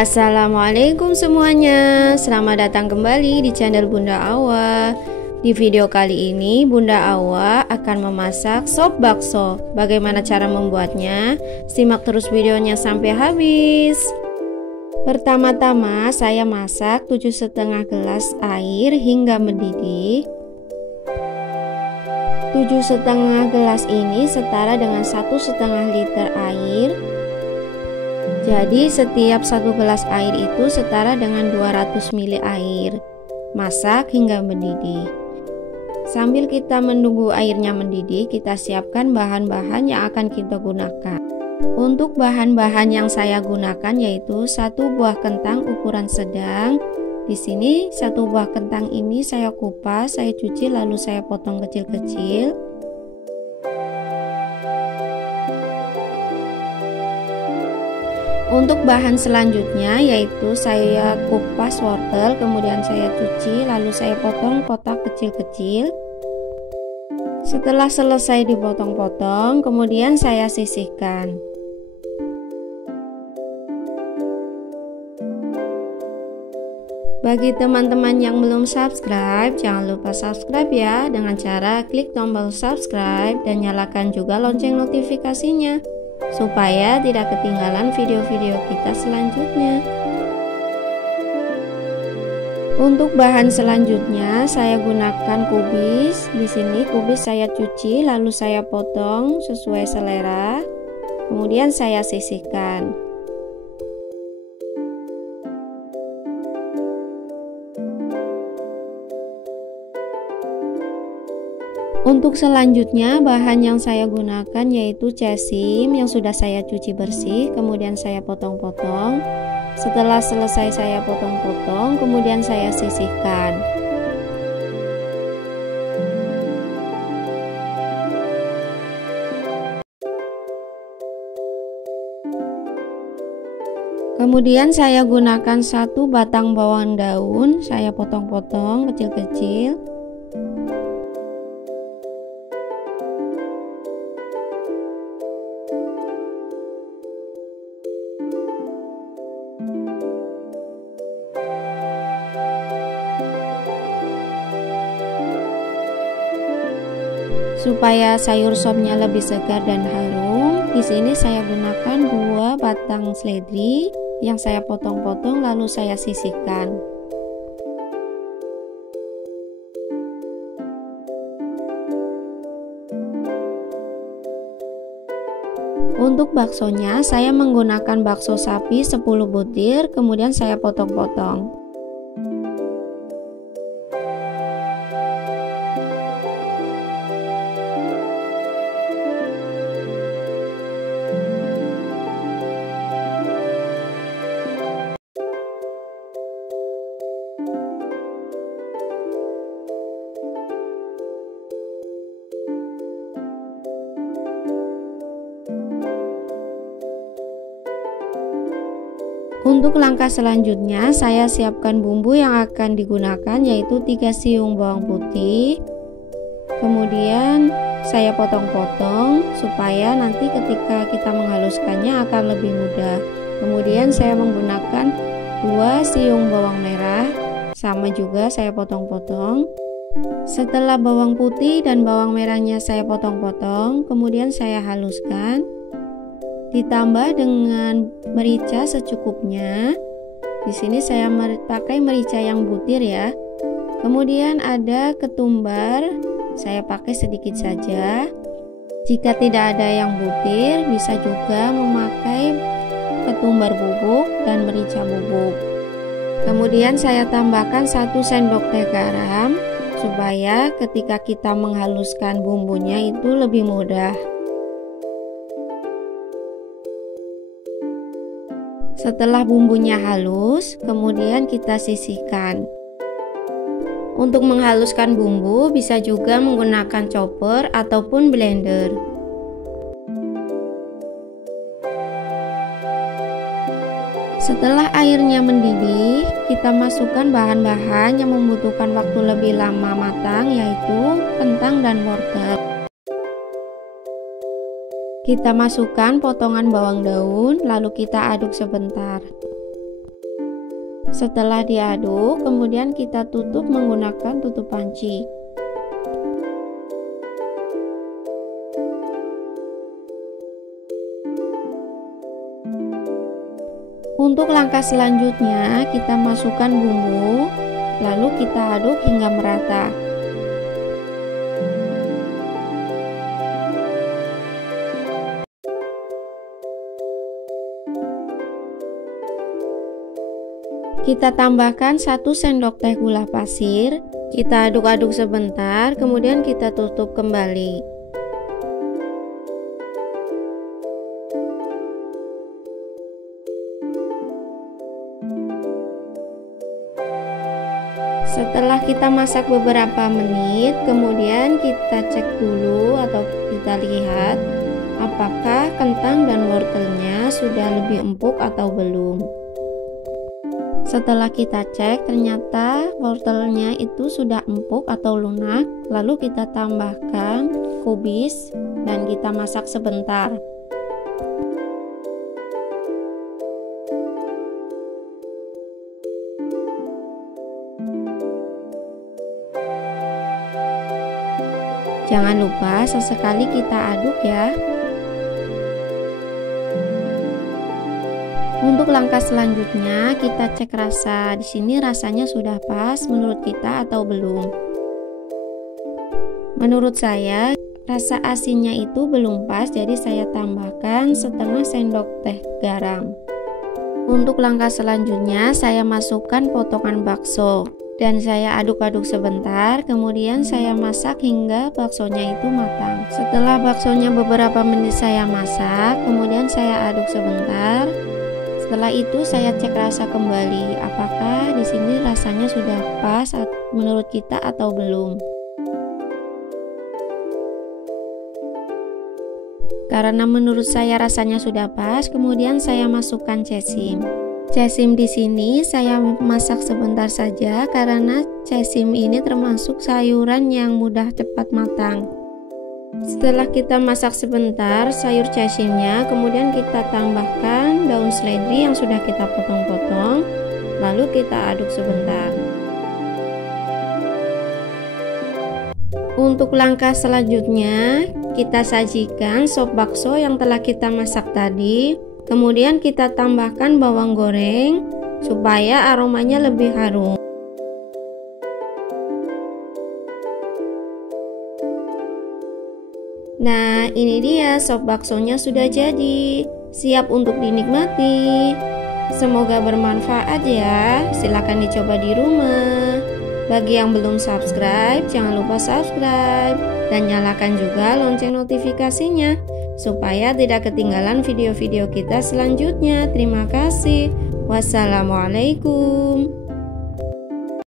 Assalamualaikum semuanya, selamat datang kembali di channel Bunda Awa. Di video kali ini Bunda Awa akan memasak sop bakso. Bagaimana cara membuatnya? Simak terus videonya sampai habis. Pertama-tama saya masak 7,5 gelas air hingga mendidih. 7,5 gelas ini setara dengan 1,5 liter air. Jadi setiap 1 gelas air itu setara dengan 200 ml air. Masak hingga mendidih. Sambil kita menunggu airnya mendidih, kita siapkan bahan-bahan yang akan kita gunakan. Untuk bahan-bahan yang saya gunakan yaitu 1 buah kentang ukuran sedang. Di sini 1 buah kentang ini saya kupas, saya cuci lalu saya potong kecil-kecil. Untuk bahan selanjutnya yaitu saya kupas wortel, kemudian saya cuci lalu saya potong kotak kecil-kecil. Setelah selesai dipotong-potong, kemudian saya sisihkan. Bagi teman-teman yang belum subscribe, jangan lupa subscribe ya dengan cara klik tombol subscribe dan nyalakan juga lonceng notifikasinya supaya tidak ketinggalan video-video kita selanjutnya. Untuk bahan selanjutnya saya gunakan kubis. Di sini kubis saya cuci lalu saya potong sesuai selera. Kemudian saya sisihkan. Untuk selanjutnya bahan yang saya gunakan yaitu cesim yang sudah saya cuci bersih, kemudian saya potong-potong. Setelah selesai saya potong-potong, kemudian saya sisihkan. Kemudian saya gunakan 1 batang bawang daun, saya potong-potong kecil-kecil. Supaya sayur sopnya lebih segar dan harum, di sini saya gunakan 2 batang seledri yang saya potong-potong lalu saya sisihkan. Untuk baksonya saya menggunakan bakso sapi 10 butir, kemudian saya potong-potong. Untuk langkah selanjutnya saya siapkan bumbu yang akan digunakan yaitu 3 siung bawang putih. Kemudian saya potong-potong supaya nanti ketika kita menghaluskannya akan lebih mudah. Kemudian saya menggunakan 2 siung bawang merah, sama juga saya potong-potong. Setelah bawang putih dan bawang merahnya saya potong-potong, kemudian saya haluskan. Ditambah dengan merica secukupnya. Di sini saya pakai merica yang butir ya. Kemudian ada ketumbar, saya pakai sedikit saja. Jika tidak ada yang butir, bisa juga memakai ketumbar bubuk dan merica bubuk. Kemudian saya tambahkan 1 sendok teh garam supaya ketika kita menghaluskan bumbunya itu lebih mudah. Setelah bumbunya halus, kemudian kita sisihkan. Untuk menghaluskan bumbu bisa juga menggunakan chopper ataupun blender. Setelah airnya mendidih, kita masukkan bahan-bahan yang membutuhkan waktu lebih lama matang yaitu kentang dan wortel. Kita masukkan potongan bawang daun, lalu kita aduk sebentar. Setelah diaduk, kemudian kita tutup menggunakan tutup panci. Untuk langkah selanjutnya, kita masukkan bumbu, lalu kita aduk hingga merata. Kita tambahkan 1 sendok teh gula pasir, kita aduk-aduk sebentar, kemudian kita tutup kembali. Setelah kita masak beberapa menit, kemudian kita cek dulu atau kita lihat apakah kentang dan wortelnya sudah lebih empuk atau belum. Setelah kita cek, ternyata wortelnya itu sudah empuk atau lunak, lalu kita tambahkan kubis dan kita masak sebentar. Jangan lupa sesekali kita aduk ya. Untuk langkah selanjutnya kita cek rasa. Di sini rasanya sudah pas menurut kita atau belum. Menurut saya rasa asinnya itu belum pas, jadi saya tambahkan setengah sendok teh garam. Untuk langkah selanjutnya saya masukkan potongan bakso dan saya aduk-aduk sebentar, kemudian saya masak hingga baksonya itu matang. Setelah baksonya beberapa menit saya masak, kemudian saya aduk sebentar. Setelah itu saya cek rasa kembali, apakah di sini rasanya sudah pas menurut kita atau belum. Karena menurut saya rasanya sudah pas, kemudian saya masukkan cesim. Cesim di sini saya masak sebentar saja karena cesim ini termasuk sayuran yang mudah cepat matang. Setelah kita masak sebentar sayur cesimnya, kemudian kita tambahkan daun seledri yang sudah kita potong-potong, lalu kita aduk sebentar. Untuk langkah selanjutnya, kita sajikan sop bakso yang telah kita masak tadi. Kemudian kita tambahkan bawang goreng supaya aromanya lebih harum. Nah, ini dia sop baksonya sudah jadi, siap untuk dinikmati. Semoga bermanfaat ya. Silakan dicoba di rumah. Bagi yang belum subscribe, jangan lupa subscribe dan nyalakan juga lonceng notifikasinya supaya tidak ketinggalan video-video kita selanjutnya. Terima kasih. Wassalamualaikum.